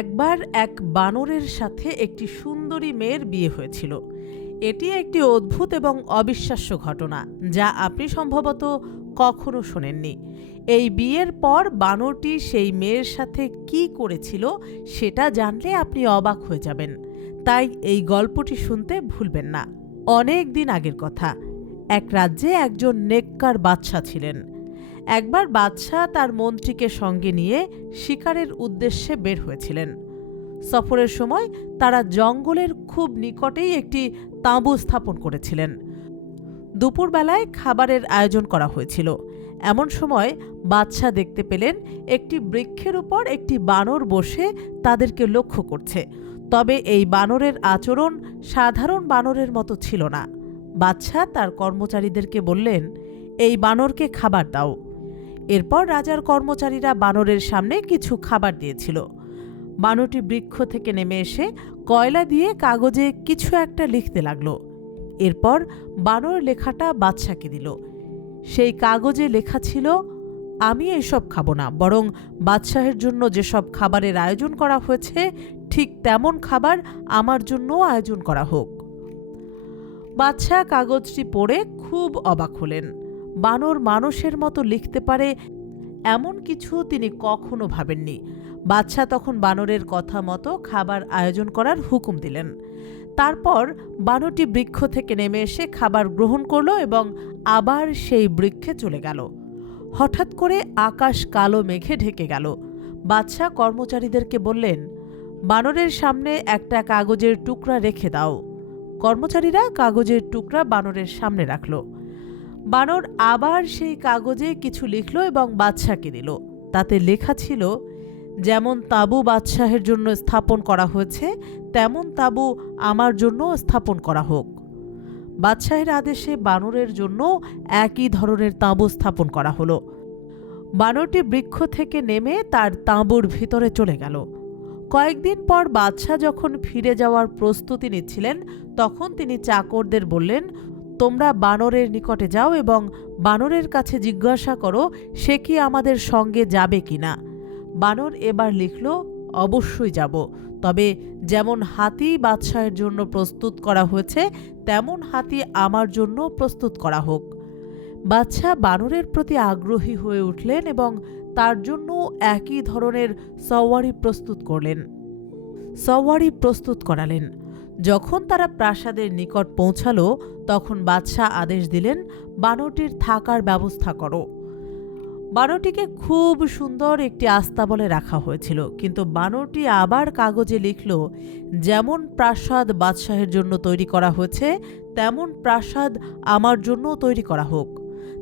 একবার এক বানরের সাথে একটি সুন্দরী মেয়ের বিয়ে হয়েছিল। এটি একটি অদ্ভুত এবং অবিশ্বাস্য ঘটনা, যা আপনি সম্ভবত কখনো শোনেননি। এই বিয়ের পর বানরটি সেই মেয়ের সাথে কি করেছিল সেটা জানলে আপনি অবাক হয়ে যাবেন। তাই এই গল্পটি শুনতে ভুলবেন না। অনেক দিন আগের কথা, এক রাজ্যে একজন নেককার বাদশা ছিলেন। একবার বাদশা তার মন্ত্রীকে সঙ্গে নিয়ে শিকারের উদ্দেশ্যে বের হয়েছিলেন। সফরের সময় তারা জঙ্গলের খুব নিকটেই একটি তাঁবু স্থাপন করেছিলেন। দুপুরবেলায় খাবারের আয়োজন করা হয়েছিল। এমন সময় বাদশা দেখতে পেলেন একটি বৃক্ষের উপর একটি বানর বসে তাদেরকে লক্ষ্য করছে। তবে এই বানরের আচরণ সাধারণ বানরের মতো ছিল না। বাদশা তার কর্মচারীদেরকে বললেন, এই বানরকে খাবার দাও। এরপর রাজার কর্মচারীরা বানরের সামনে কিছু খাবার দিয়েছিল। বানরটি বৃক্ষ থেকে নেমে এসে কয়লা দিয়ে কাগজে কিছু একটা লিখতে লাগল। এরপর বানর লেখাটা বাদশাকে দিল। সেই কাগজে লেখা ছিল, আমি এসব খাবো না, বরং বাদশাহের জন্য যেসব খাবারের আয়োজন করা হয়েছে ঠিক তেমন খাবার আমার জন্যও আয়োজন করা হোক। বাদশাহ কাগজটি পড়ে খুব অবাক হলেন। বানর মানুষের মতো লিখতে পারে এমন কিছু তিনি কখনো ভাবেননি। বাদশাহ তখন বানরের কথা মতো খাবার আয়োজন করার হুকুম দিলেন। তারপর বানরটি বৃক্ষ থেকে নেমে এসে খাবার গ্রহণ করল এবং আবার সেই বৃক্ষে চলে গেল। হঠাৎ করে আকাশ কালো মেঘে ঢেকে গেল। বাদশাহ কর্মচারীদেরকে বললেন, বানরের সামনে একটা কাগজের টুকরা রেখে দাও। কর্মচারীরা কাগজের টুকরা বানরের সামনে রাখল। বানর আবার সেই কাগজে কিছু লিখল এবং বাদশাকে দিল। তাতে লেখা ছিল, যেমন তাঁবু বাদশাহের জন্য স্থাপন করা হয়েছে তেমন তাঁবু আমার জন্য স্থাপন করা হোক। বাদশাহের আদেশে বানরের জন্য একই ধরনের তাঁবু স্থাপন করা হলো। বানরটি বৃক্ষ থেকে নেমে তার তাঁবুর ভিতরে চলে গেল। কয়েকদিন পর বাদশাহ যখন ফিরে যাওয়ার প্রস্তুতি নিচ্ছিলেন, তখন তিনি চাকরদের বললেন, তোমরা বানরের নিকটে যাও এবং বানরের কাছে জিজ্ঞাসা করো সে কি আমাদের সঙ্গে যাবে কিনা। বানর এবার লিখল, অবশ্যই যাব, তবে যেমন হাতি বাদশাহের জন্য প্রস্তুত করা হয়েছে তেমন হাতি আমার জন্য প্রস্তুত করা হোক। বাদশাহ বানরের প্রতি আগ্রহী হয়ে উঠলেন এবং তার জন্য একই ধরনের সওয়ারি প্রস্তুত করলেন। সওয়ারি প্রস্তুত করালেন। যখন তারা প্রাসাদের নিকট পৌঁছালো, তখন বাদশাহ আদেশ দিলেন, বানরটির থাকার ব্যবস্থা করো। বানরটিকে খুব সুন্দর একটি আস্তাবলে রাখা হয়েছিল, কিন্তু বানরটি আবার কাগজে লিখল, যেমন প্রাসাদ বাদশাহের জন্য তৈরি করা হয়েছে তেমন প্রাসাদ আমার জন্য তৈরি করা হোক।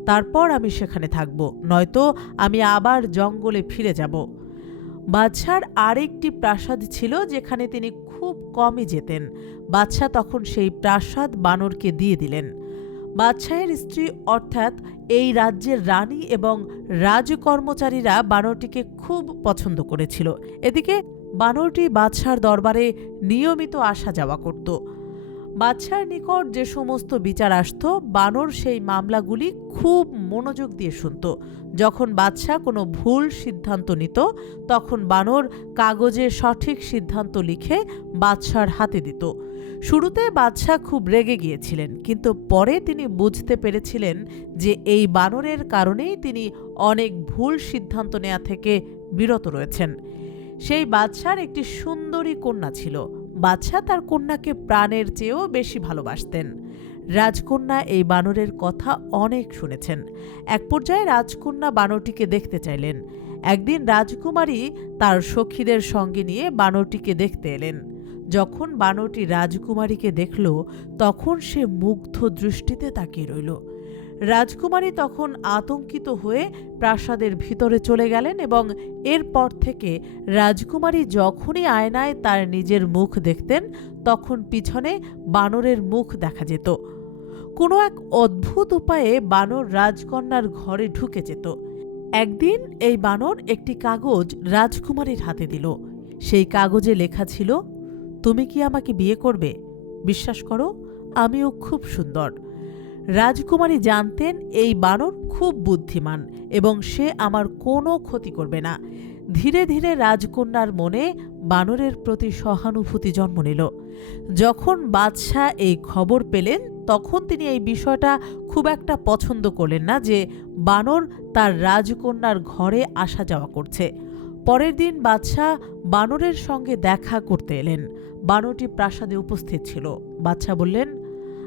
তারপর আমি সেখানে থাকব, নয়তো আমি আবার জঙ্গলে ফিরে যাব। বাদশার আরেকটি প্রাসাদ ছিল যেখানে তিনি খুব কমই যেতেন। বাদশাহ তখন সেই প্রাসাদ বানরকে দিয়ে দিলেন। বাদশাহের স্ত্রী অর্থাৎ এই রাজ্যের রানী এবং রাজকর্মচারীরা বানরটিকে খুব পছন্দ করেছিল। এদিকে বানরটি বাদশার দরবারে নিয়মিত আসা যাওয়া করত। বাদশার নিকট যে সমস্ত বিচার আসত, বানর সেই মামলাগুলি খুব মনোযোগ দিয়ে শুনত। যখন বাদশাহ কোনো ভুল সিদ্ধান্ত নিত, তখন বানর কাগজে সঠিক সিদ্ধান্ত লিখে বাদশার হাতে দিত। শুরুতে বাদশাহ খুব রেগে গিয়েছিলেন, কিন্তু পরে তিনি বুঝতে পেরেছিলেন যে এই বানরের কারণেই তিনি অনেক ভুল সিদ্ধান্ত নেওয়া থেকে বিরত রয়েছেন। সেই বাদশার একটি সুন্দরী কন্যা ছিল। বাদশাহ তার কন্যাকে প্রাণের চেয়েও বেশি ভালোবাসতেন। রাজকন্যা এই বানরের কথা অনেক শুনেছেন। এক পর্যায়ে রাজকন্যা বানরটিকে দেখতে চাইলেন। একদিন রাজকুমারী তার সখীদের সঙ্গে নিয়ে বানরটিকে দেখতে এলেন। যখন বানরটি রাজকুমারীকে দেখল, তখন সে মুগ্ধ দৃষ্টিতে তাকিয়ে রইল। রাজকুমারী তখন আতঙ্কিত হয়ে প্রাসাদের ভিতরে চলে গেলেন এবং এরপর থেকে রাজকুমারী যখনই আয়নায় তার নিজের মুখ দেখতেন, তখন পিছনে বানরের মুখ দেখা যেত। কোনো এক অদ্ভুত উপায়ে বানর রাজকন্যার ঘরে ঢুকে যেত। একদিন এই বানর একটি কাগজ রাজকুমারীর হাতে দিল। সেই কাগজে লেখা ছিল, তুমি কি আমাকে বিয়ে করবে? বিশ্বাস করো, আমিও খুব সুন্দর। রাজকুমারী জানতেন এই বানর খুব বুদ্ধিমান এবং সে আমার কোনো ক্ষতি করবে না। ধীরে ধীরে রাজকন্যার মনে বানরের প্রতি সহানুভূতি জন্ম নিল। যখন বাদশাহ এই খবর পেলেন তখন তিনি এই বিষয়টা খুব একটা পছন্দ করলেন না যে বানর তার রাজকন্যার ঘরে আসা যাওয়া করছে। পরের দিন বাদশাহ বানরের সঙ্গে দেখা করতে এলেন। বানরটি প্রাসাদে উপস্থিত ছিল। বাদশাহ বললেন,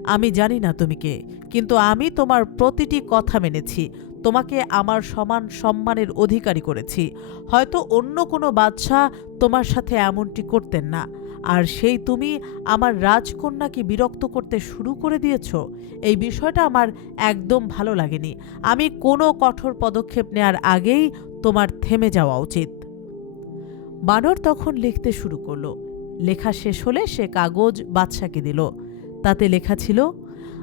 আমি জানি না তুমি কে, কিন্তু আমি তোমার প্রতিটি কথা মেনেছি, তোমাকে আমার সমান সম্মানের অধিকারী করেছি। হয়তো অন্য কোনো বাদশাহ তোমার সাথে এমনটি করতেন না, আর সেই তুমি আমার রাজকন্যাকে বিরক্ত করতে শুরু করে দিয়েছ। এই বিষয়টা আমার একদম ভালো লাগেনি। আমি কোনো কঠোর পদক্ষেপ নেওয়ার আগেই তোমার থেমে যাওয়া উচিত। বানর তখন লিখতে শুরু করল। লেখা শেষ হলে সে কাগজ বাদশাকে দিল। তাতে লেখা ছিল,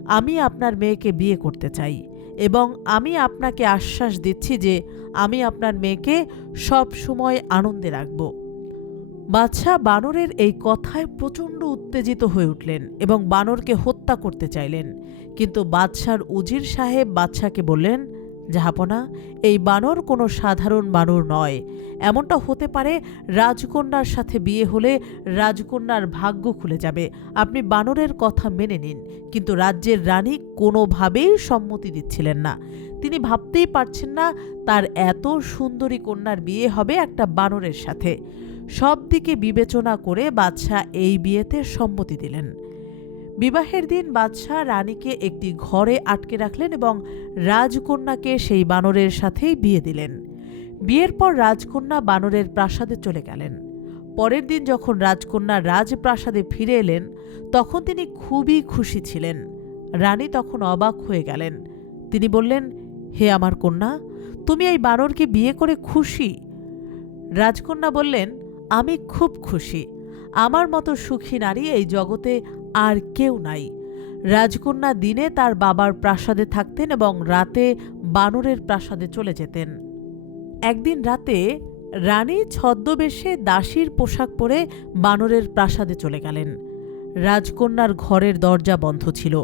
আমি আপনার মেয়েকে বিয়ে করতে চাই এবং আমি আপনাকে আশ্বাস দিচ্ছি যে আমি আপনার মেয়েকে সব সময় আনন্দে রাখব। বাদশাহ বানরের এই কথায় প্রচণ্ড উত্তেজিত হয়ে উঠলেন এবং বানরকে হত্যা করতে চাইলেন। কিন্তু বাদশার উজির সাহেব বাদশাকে বললেন, জাহাপনা, এই বানর কোনো সাধারণ বানর নয়। এমনটা হতে পারে রাজকন্যার সাথে বিয়ে হলে রাজকন্যার ভাগ্য খুলে যাবে। আপনি বানরের কথা মেনে নিন। কিন্তু রাজ্যের রানী কোনোভাবেই সম্মতি দিচ্ছিলেন না। তিনি ভাবতেই পারছেন না তার এত সুন্দরী কন্যার বিয়ে হবে একটা বানরের সাথে। সব দিকে বিবেচনা করে বাদশাহ এই বিয়েতে সম্মতি দিলেন। বিবাহের দিন বাদশাহ রানীকে একটি ঘরে আটকে রাখলেন এবং রাজকন্যাকে সেই বানরের সাথেই বিয়ে দিলেন। বিয়ের পর রাজকন্যা বানরের প্রাসাদে চলে গেলেন। পরের দিন যখন রাজকন্যা রাজপ্রাসাদে ফিরে এলেন তখন তিনি খুবই খুশি ছিলেন। রানী তখন অবাক হয়ে গেলেন। তিনি বললেন, হে আমার কন্যা, তুমি এই বানরকে বিয়ে করে খুশি? রাজকন্যা বললেন, আমি খুব খুশি। আমার মতো সুখী নারী এই জগতে আর কেউ নাই। রাজকন্যা দিনে তার বাবার প্রাসাদে থাকতেন এবং রাতে বানরের প্রাসাদে চলে যেতেন। একদিন রাতে রানী ছদ্মবেশে দাসীর পোশাক পরে বানরের প্রাসাদে চলে গেলেন। রাজকন্যার ঘরের দরজা বন্ধ ছিল।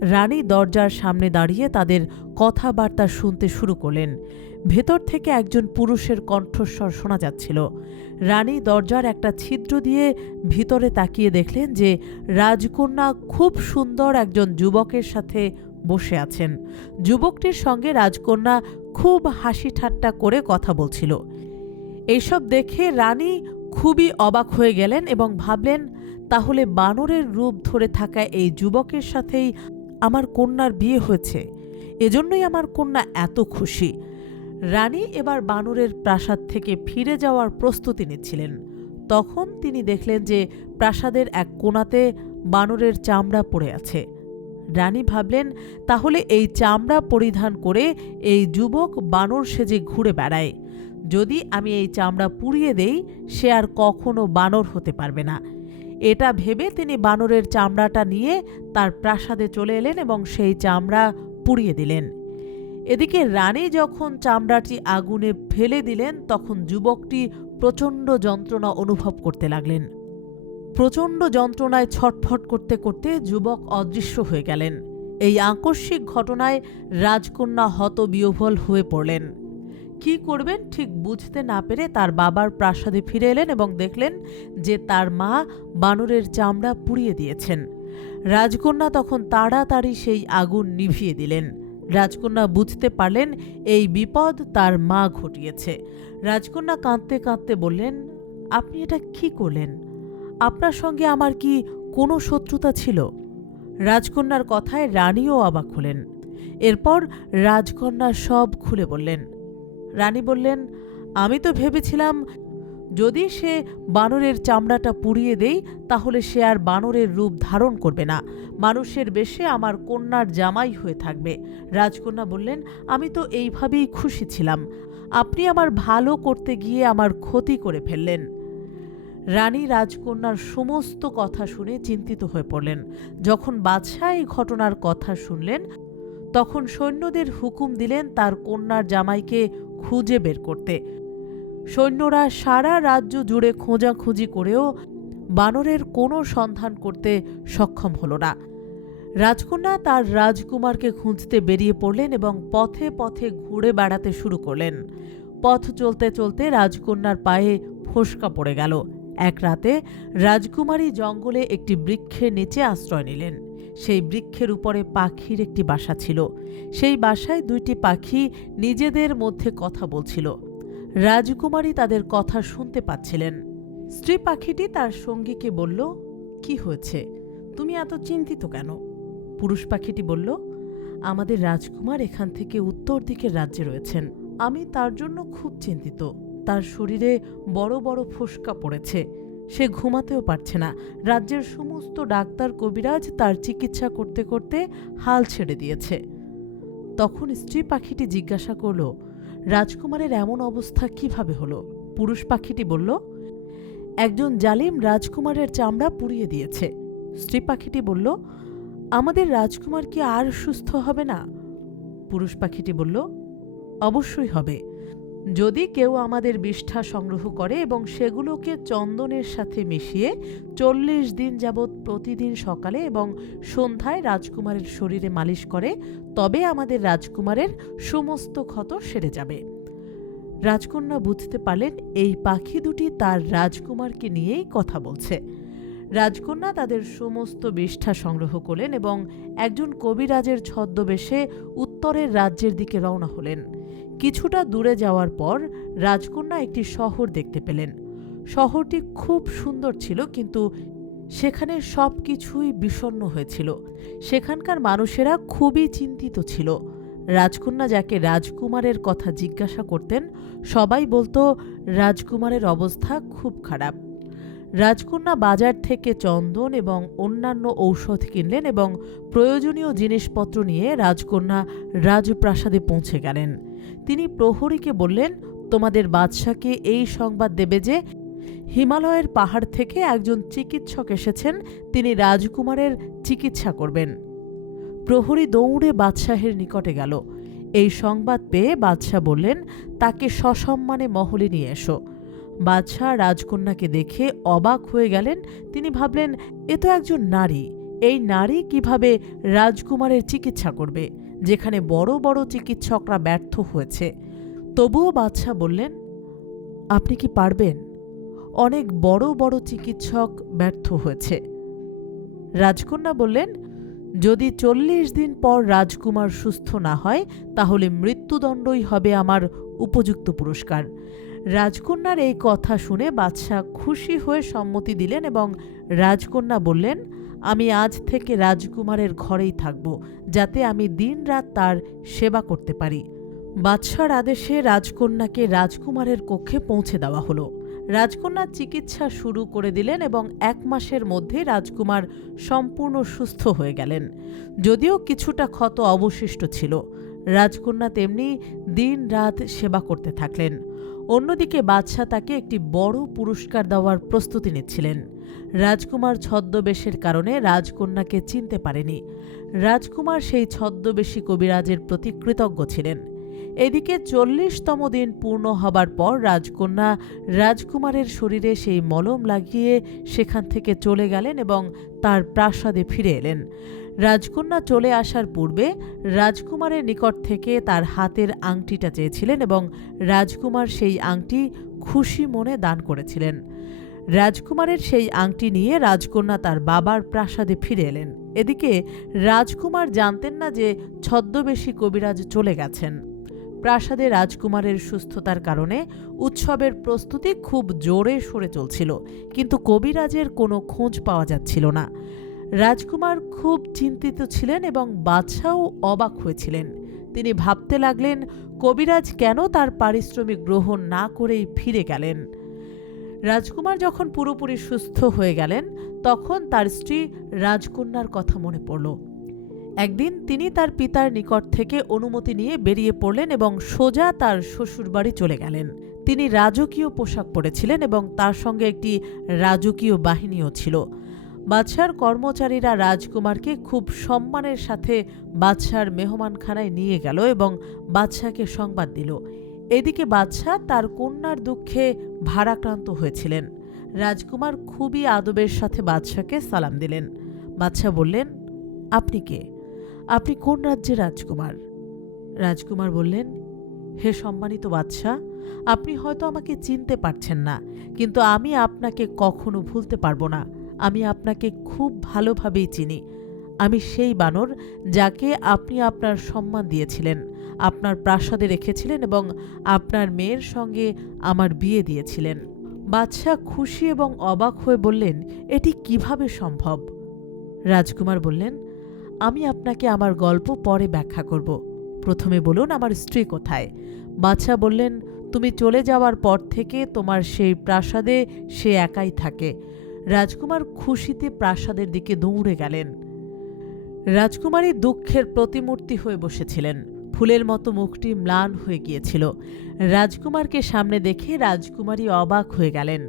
রানী দরজার সামনে দাঁড়িয়ে তাদের কথাবার্তা শুনতে শুরু করলেন। ভেতর থেকে একজন পুরুষের কণ্ঠস্বর শোনা যাচ্ছিল। রানী দরজার একটা ছিদ্র দিয়ে ভিতরে তাকিয়ে দেখলেন যে রাজকন্যা খুব সুন্দর একজন যুবকের সাথে বসে আছেন। যুবকটির সঙ্গে রাজকন্যা খুব হাসি ঠাট্টা করে কথা বলছিল। এইসব দেখে রানী খুবই অবাক হয়ে গেলেন এবং ভাবলেন, তাহলে বানরের রূপ ধরে থাকা এই যুবকের সাথেই আমার কন্যার বিয়ে হয়েছে। এজন্যই আমার কন্যা এত খুশি। রানী এবার বানরের প্রাসাদ থেকে ফিরে যাওয়ার প্রস্তুতি নিচ্ছিলেন। তখন তিনি দেখলেন যে প্রাসাদের এক কোণাতে বানরের চামড়া পড়ে আছে। রানী ভাবলেন, তাহলে এই চামড়া পরিধান করে এই যুবক বানর সেজে ঘুরে বেড়ায়। যদি আমি এই চামড়া পুড়িয়ে দেই সে আর কখনো বানর হতে পারবে না। এটা ভেবে তিনি বানরের চামড়াটা নিয়ে তার প্রাসাদে চলে এলেন এবং সেই চামড়া পুড়িয়ে দিলেন। এদিকে রানী যখন চামড়াটি আগুনে ফেলে দিলেন তখন যুবকটি প্রচণ্ড যন্ত্রণা অনুভব করতে লাগলেন। প্রচণ্ড যন্ত্রণায় ছটফট করতে করতে যুবক অদৃশ্য হয়ে গেলেন। এই আকস্মিক ঘটনায় রাজকন্যা হতবিহ্বল হয়ে পড়লেন। কি করবেন ঠিক বুঝতে না পেরে তার বাবার প্রাসাদে ফিরে এলেন এবং দেখলেন যে তার মা বানরের চামড়া পুড়িয়ে দিয়েছেন। রাজকন্যা তখন তাড়াতাড়ি সেই আগুন নিভিয়ে দিলেন। রাজকন্যা বুঝতে পারলেন এই বিপদ তার মা ঘটিয়েছে। রাজকন্যা কাঁদতে কাঁদতে বললেন, আপনি এটা কি করলেন? আপনার সঙ্গে আমার কি কোনো শত্রুতা ছিল? রাজকন্যার কথায় রানীও অবাক হলেন। এরপর রাজকন্যা সব খুলে বললেন। রানী বললেন, আমি তো ভেবেছিলাম যদি সে বানরের চামড়াটা পুড়িয়ে দেই তাহলে সে আর বানরের রূপ ধারণ করবে না, মানুষের বেশে আমার কন্যার জামাই হয়ে থাকবে। রাজকন্যা বললেন, আমি তো এইভাবেই খুশি ছিলাম। আপনি আমার ভালো করতে গিয়ে আমার ক্ষতি করে ফেললেন। রানী রাজকন্যার সমস্ত কথা শুনে চিন্তিত হয়ে পড়লেন। যখন বাদশাহ এই ঘটনার কথা শুনলেন তখন সৈন্যদের হুকুম দিলেন তার কন্যার জামাইকে খুঁজে বের করতে। সৈন্যরা সারা রাজ্য জুড়ে খোঁজাখুঁজি করেও বানরের কোনো সন্ধান করতে সক্ষম হল না। রাজকন্যা তার রাজকুমারকে খুঁজতে বেরিয়ে পড়লেন এবং পথে পথে ঘুরে বেড়াতে শুরু করলেন। পথ চলতে চলতে রাজকন্যার পায়ে ফোস্কা পড়ে গেল। এক রাতে রাজকুমারী জঙ্গলে একটি বৃক্ষের নিচে আশ্রয় নিলেন। সেই বৃক্ষের উপরে পাখির একটি বাসা ছিল। সেই বাসায় দুইটি পাখি নিজেদের মধ্যে কথা বলছিল। রাজকুমারী তাদের কথা শুনতে পাচ্ছিলেন। স্ত্রী পাখিটি তার সঙ্গীকে বলল, কি হয়েছে, তুমি এত চিন্তিত কেন? পুরুষ পাখিটি বলল, আমাদের রাজকুমার এখান থেকে উত্তর দিকের রাজ্যে রয়েছেন। আমি তার জন্য খুব চিন্তিত। তার শরীরে বড় বড় ফোস্কা পড়েছে। সে ঘুমাতেও পারছে না। রাজ্যের সমস্ত ডাক্তার কবিরাজ তার চিকিৎসা করতে করতে হাল ছেড়ে দিয়েছে। তখন স্ত্রী পাখিটি জিজ্ঞাসা করল, রাজকুমারের এমন অবস্থা কিভাবে হলো? পুরুষ পাখিটি বলল, একজন জালিম রাজকুমারের চামড়া পুড়িয়ে দিয়েছে। স্ত্রী পাখিটি বলল, আমাদের রাজকুমার কি আর সুস্থ হবে না? পুরুষ পাখিটি বলল, অবশ্যই হবে, যদি কেউ আমাদের বিষ্ঠা সংগ্রহ করে এবং সেগুলোকে চন্দনের সাথে মিশিয়ে 40 দিন যাবৎ প্রতিদিন সকালে এবং সন্ধ্যায় রাজকুমারের শরীরে মালিশ করে, তবে আমাদের রাজকুমারের সমস্ত ক্ষত সেরে যাবে। রাজকন্যা বুঝতে পারলেন এই পাখি দুটি তার রাজকুমারকে নিয়েই কথা বলছে। রাজকন্যা তাদের সমস্ত বিষ্ঠা সংগ্রহ করলেন এবং একজন কবিরাজের ছদ্মবেশে উত্তরের রাজ্যের দিকে রওনা হলেন। কিছুটা দূরে যাওয়ার পর রাজকন্যা একটি শহর দেখতে পেলেন। শহরটি খুব সুন্দর ছিল, কিন্তু সেখানে সবকিছুই বিষণ্ণ হয়েছিল। সেখানকার মানুষেরা খুবই চিন্তিত ছিল। রাজকন্যা যাকে রাজকুমারের কথা জিজ্ঞাসা করতেন, সবাই বলতো রাজকুমারের অবস্থা খুব খারাপ। রাজকন্যা বাজার থেকে চন্দন এবং অন্যান্য ঔষধ কিনলেন এবং প্রয়োজনীয় জিনিসপত্র নিয়ে রাজকন্যা রাজপ্রাসাদে পৌঁছে গেলেন। তিনি প্রহরীকে বললেন, তোমাদের বাদশাকে এই সংবাদ দেবে যে হিমালয়ের পাহাড় থেকে একজন চিকিৎসক এসেছেন, তিনি রাজকুমারের চিকিৎসা করবেন। প্রহরী দৌড়ে বাদশাহের নিকটে গেল। এই সংবাদ পেয়ে বাদশাহ বললেন, তাকে সসম্মানে মহলে নিয়ে এসো। বাদশাহ রাজকন্যাকে দেখে অবাক হয়ে গেলেন। তিনি ভাবলেন, এ তো একজন নারী। এই নারী কিভাবে রাজকুমারের চিকিৎসা করবে, যেখানে বড় বড় চিকিৎসকরা ব্যর্থ হয়েছে? তবুও বাদশাহ বললেন, আপনি কি পারবেন? অনেক বড় বড় চিকিৎসক ব্যর্থ হয়েছে। রাজকন্যা বললেন, যদি 40 দিন পর রাজকুমার সুস্থ না হয়, তাহলে মৃত্যুদণ্ডই হবে আমার উপযুক্ত পুরস্কার। রাজকন্যার এই কথা শুনে বাদশাহ খুশি হয়ে সম্মতি দিলেন এবং রাজকন্যা বললেন, আমি আজ থেকে রাজকুমারের ঘরেই থাকব, যাতে আমি দিনরাত তার সেবা করতে পারি। বাদশার আদেশে রাজকন্যাকে রাজকুমারের কক্ষে পৌঁছে দেওয়া হলো। রাজকন্যা চিকিৎসা শুরু করে দিলেন এবং 1 মাসের মধ্যে রাজকুমার সম্পূর্ণ সুস্থ হয়ে গেলেন। যদিও কিছুটা ক্ষত অবশিষ্ট ছিল, রাজকন্যা তেমনি দিন রাত সেবা করতে থাকলেন। অন্যদিকে বাদশাহ তাকে একটি বড় পুরস্কার দেওয়ার প্রস্তুতি নিচ্ছিলেন। রাজকুমার ছদ্মবেশের কারণে রাজকন্যাকে চিনতে পারেনি। রাজকুমার সেই ছদ্মবেশী কবিরাজের প্রতি কৃতজ্ঞ ছিলেন। এদিকে 40তম দিন পূর্ণ হবার পর রাজকন্যা রাজকুমারের শরীরে সেই মলম লাগিয়ে সেখান থেকে চলে গেলেন এবং তার প্রাসাদে ফিরে এলেন। রাজকন্যা চলে আসার পূর্বে রাজকুমারের নিকট থেকে তার হাতের আংটিটা চেয়েছিলেন এবং রাজকুমার সেই আংটি খুশি মনে দান করেছিলেন। রাজকুমারের সেই আংটি নিয়ে রাজকন্যা তার বাবার প্রাসাদে ফিরে এলেন। এদিকে রাজকুমার জানতেন না যে ছদ্মবেশী কবিরাজ চলে গেছেন। প্রাসাদে রাজকুমারের সুস্থতার কারণে উৎসবের প্রস্তুতি খুব জোরে সোরে চলছিল, কিন্তু কবিরাজের কোনো খোঁজ পাওয়া যাচ্ছিল না। রাজকুমার খুব চিন্তিত ছিলেন এবং বাদশাও অবাক হয়েছিলেন। তিনি ভাবতে লাগলেন, কবিরাজ কেন তার পারিশ্রমিক গ্রহণ না করেই ফিরে গেলেন। রাজকুমার যখন পুরোপুরি সুস্থ হয়ে গেলেন, তখন তার স্ত্রী রাজকন্যার কথা মনে পড়ল। একদিন তিনি তার পিতার নিকট থেকে অনুমতি নিয়ে বেরিয়ে পড়লেন এবং সোজা তার শ্বশুরবাড়ি চলে গেলেন। তিনি রাজকীয় পোশাক পরেছিলেন এবং তার সঙ্গে একটি রাজকীয় বাহিনীও ছিল। বাদশার কর্মচারীরা রাজকুমারকে খুব সম্মানের সাথে বাদশার মেহমানখানায় নিয়ে গেল এবং বাদশাকে সংবাদ দিল। এদিকে বাদশাহ তার কন্যার দুঃখে ভারাক্রান্ত হয়েছিলেন। রাজকুমার খুবই আদবের সাথে বাদশাকে সালাম দিলেন। বাদশাহ বললেন, আপনি কে? আপনি কোন রাজ্যের রাজকুমার? রাজকুমার বললেন, হে সম্মানিত বাদশাহ, আপনি হয়তো আমাকে চিনতে পারছেন না, কিন্তু আমি আপনাকে কখনো ভুলতে পারবো না। আমি আপনাকে খুব ভালোভাবেই চিনি। আমি সেই বানর যাকে আপনি আপনার সম্মান দিয়েছিলেন, আপনার প্রাসাদে রেখেছিলেন এবং আপনার মেয়ের সঙ্গে আমার বিয়ে দিয়েছিলেন। বাদশাহ খুশি এবং অবাক হয়ে বললেন, এটি কিভাবে সম্ভব? রাজকুমার বললেন, আমি আপনাকে আমার গল্প পরে ব্যাখ্যা করব। প্রথমে বলুন, আমার স্ত্রী কোথায়? বাদশাহ বললেন, তুমি চলে যাওয়ার পর থেকে তোমার সেই প্রাসাদে সে একাই থাকে। রাজকুমার খুশিতে প্রাসাদের দিকে দৌড়ে গেলেন। রাজকুমারী দুঃখের প্রতিমূর্তি হয়ে বসেছিলেন। ফুলের মতো মুখটি ম্লান হয়ে গিয়েছিল। রাজকুমারকে সামনে দেখে রাজকুমারী অবাক হয়ে গেলেন।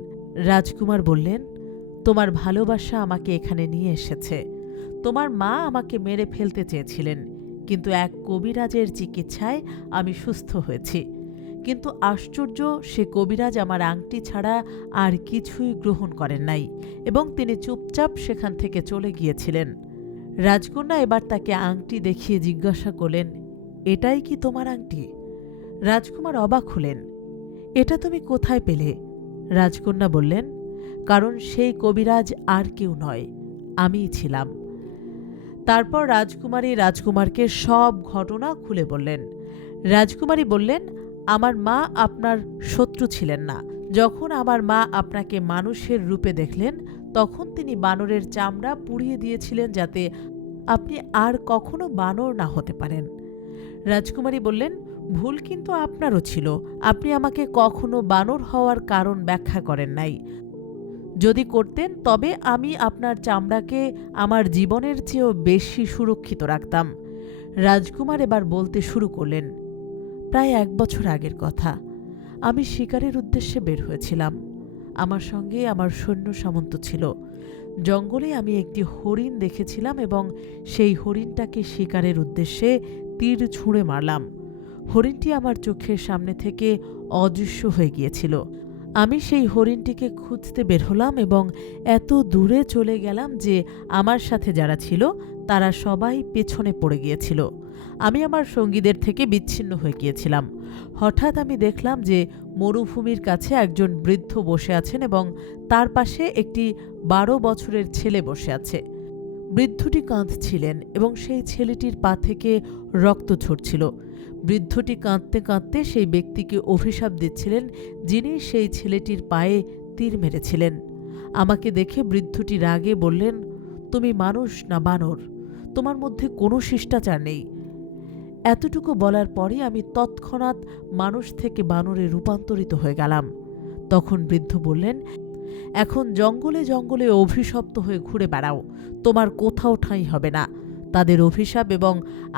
রাজকুমার বললেন, তোমার ভালোবাসা আমাকে এখানে নিয়ে এসেছে। তোমার মা আমাকে মেরে ফেলতে চেয়েছিলেন, কিন্তু এক কবিরাজের চিকিৎসায় আমি সুস্থ হয়েছি। কিন্তু আশ্চর্য, সে কবিরাজ আমার আংটি ছাড়া আর কিছুই গ্রহণ করেন নাই এবং তিনি চুপচাপ সেখান থেকে চলে গিয়েছিলেন। রাজকন্যা এবার তাকে আংটি দেখিয়ে জিজ্ঞাসা করলেন, এটাই কি তোমার আংটি? রাজকুমার অবাক হলেন। এটা তুমি কোথায় পেলে? রাজকন্যা বললেন, কারণ সেই কবিরাজ আর কেউ নয়, আমিই ছিলাম। তারপর রাজকুমারী রাজকুমারকে সব ঘটনা খুলে বললেন। রাজকুমারী বললেন, আমার মা আপনার শত্রু ছিলেন না। যখন আমার মা আপনাকে মানুষের রূপে দেখলেন, তখন তিনি বানরের চামড়া পুড়িয়ে দিয়েছিলেন যাতে আপনি আর কখনো বানর না হতে পারেন। রাজকুমারী বললেন, ভুল কিন্তু আপনারও ছিল। আপনি আমাকে কখনো বানর হওয়ার কারণ ব্যাখ্যা করেন নাই। যদি করতেন তবে আমি আপনার চামড়াকে আমার জীবনের চেয়েও বেশি সুরক্ষিত রাখতাম। রাজকুমার এবার বলতে শুরু করলেন, প্রায় 1 বছর আগের কথা। আমি শিকারের উদ্দেশ্যে বের হয়েছিলাম। আমার সঙ্গে আমার সৈন্য সামন্ত ছিল। জঙ্গলে আমি একটি হরিণ দেখেছিলাম এবং সেই হরিণটাকে শিকারের উদ্দেশ্যে তীর ছুঁড়ে মারলাম। হরিণটি আমার চোখের সামনে থেকে অদৃশ্য হয়ে গিয়েছিল। আমি সেই হরিণটিকে খুঁজতে বের হলাম এবং এত দূরে চলে গেলাম যে আমার সাথে যারা ছিল তারা সবাই পেছনে পড়ে গিয়েছিল। আমি আমার সঙ্গীদের থেকে বিচ্ছিন্ন হয়ে গিয়েছিলাম। হঠাৎ আমি দেখলাম যে মরুভূমির কাছে একজন বৃদ্ধ বসে আছেন এবং তার পাশে একটি 12 বছরের ছেলে বসে আছে। বৃদ্ধটি কাঁদছিলেন এবং সেই ছেলেটির পা থেকে রক্ত ঝরছিল। বৃদ্ধটি কাঁদতে কাঁদতে সেই ব্যক্তিকে অভিশাপ দিচ্ছিলেন যিনি সেই ছেলেটির পায়ে তীর মেরেছিলেন। আমাকে দেখে বৃদ্ধটি রাগে বললেন, তুমি মানুষ না বানর? তোমার মধ্যে কোনো শিষ্টাচার নেই। এতটুকু বলার পরই আমি তৎক্ষণাৎ মানুষ থেকে বানরে রূপান্তরিত হয়ে গেলাম। তখন বৃদ্ধ বললেন, এখন জঙ্গলে জঙ্গলে অভিশপ্ত হয়ে ঘুরে বেড়াও, তোমার কোথাও ঠাঁই হবে না। তাদের অভিশাপ এবং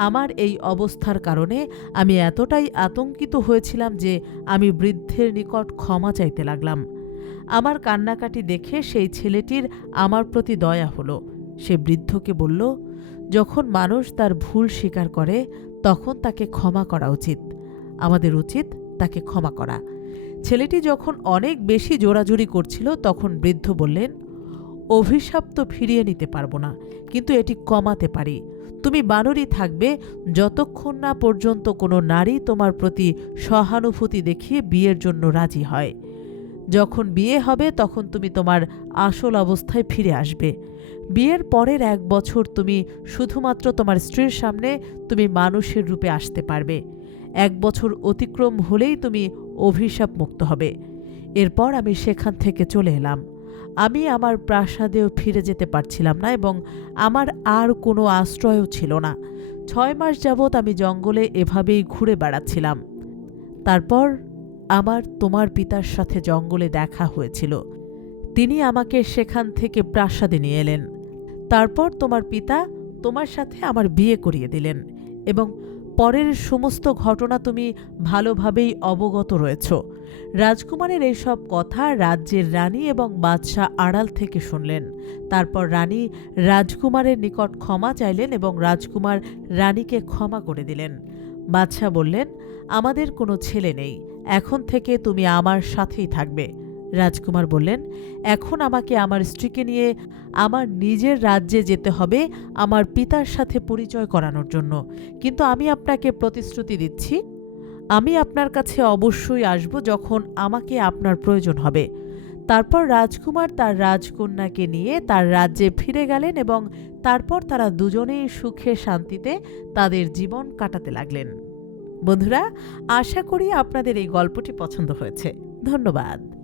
আমার এই অবস্থার কারণে আমি এতটাই আতঙ্কিত হয়েছিলাম যে আমি বৃদ্ধের নিকট ক্ষমা চাইতে লাগলাম। আমার কান্নাকাটি দেখে সেই ছেলেটির আমার প্রতি দয়া হলো। সে বৃদ্ধকে বলল, যখন মানুষ তার ভুল স্বীকার করে তখন তাকে ক্ষমা করা উচিত। আমাদের উচিত তাকে ক্ষমা করা। ছেলেটি যখন অনেক বেশি জোরাজুরি করছিল তখন বৃদ্ধ বললেন, অভিশাপ তো ফিরিয়ে নিতে পারবো না, কিন্তু এটি কমাতে পারি। তুমি বানরই থাকবে যতক্ষণ না পর্যন্ত কোনো নারী তোমার প্রতি সহানুভূতি দেখিয়ে বিয়ের জন্য রাজি হয়। যখন বিয়ে হবে তখন তুমি তোমার আসল অবস্থায় ফিরে আসবে। বিয়ের পরের 1 বছর তুমি শুধুমাত্র তোমার স্ত্রীর সামনে তুমি মানুষের রূপে আসতে পারবে। 1 বছর অতিক্রম হলেই তুমি অভিশাপ মুক্ত হবে। এরপর আমি সেখান থেকে চলে এলাম। আমি আমার প্রাসাদেও ফিরে যেতে পারছিলাম না এবং আমার আর কোনো আশ্রয়ও ছিল না। 6 মাস যাবৎ আমি জঙ্গলে এভাবেই ঘুরে বেড়াচ্ছিলাম। তারপর আমার তোমার পিতার সাথে জঙ্গলে দেখা হয়েছিল। তিনি আমাকে সেখান থেকে প্রাসাদে নিয়ে এলেন। তারপর তোমার পিতা তোমার সাথে আমার বিয়ে করিয়ে দিলেন এবং পরের সমস্ত ঘটনা তুমি ভালোভাবেই অবগত রয়েছ। রাজকুমারের এইসব কথা রাজ্যের রানী এবং বাদশাহ আড়াল থেকে শুনলেন। তারপর রানী রাজকুমারের নিকট ক্ষমা চাইলেন এবং রাজকুমার রানীকে ক্ষমা করে দিলেন। বাদশাহ বললেন, আমাদের কোনো ছেলে নেই, এখন থেকে তুমি আমার সাথেই থাকবে। রাজকুমার বললেন, এখন আমাকে আমার স্ত্রীকে নিয়ে আমার নিজের রাজ্যে যেতে হবে আমার পিতার সাথে পরিচয় করানোর জন্য, কিন্তু আমি আপনাকে প্রতিশ্রুতি দিচ্ছি আমি আপনার কাছে অবশ্যই আসব যখন আমাকে আপনার প্রয়োজন হবে। তারপর রাজকুমার তার রাজকন্যাকে নিয়ে তার রাজ্যে ফিরে গেলেন এবং তারপর তারা দুজনেই সুখে শান্তিতে তাদের জীবন কাটাতে লাগলেন। বন্ধুরা, আশা করি আপনাদের এই গল্পটি পছন্দ হয়েছে। ধন্যবাদ।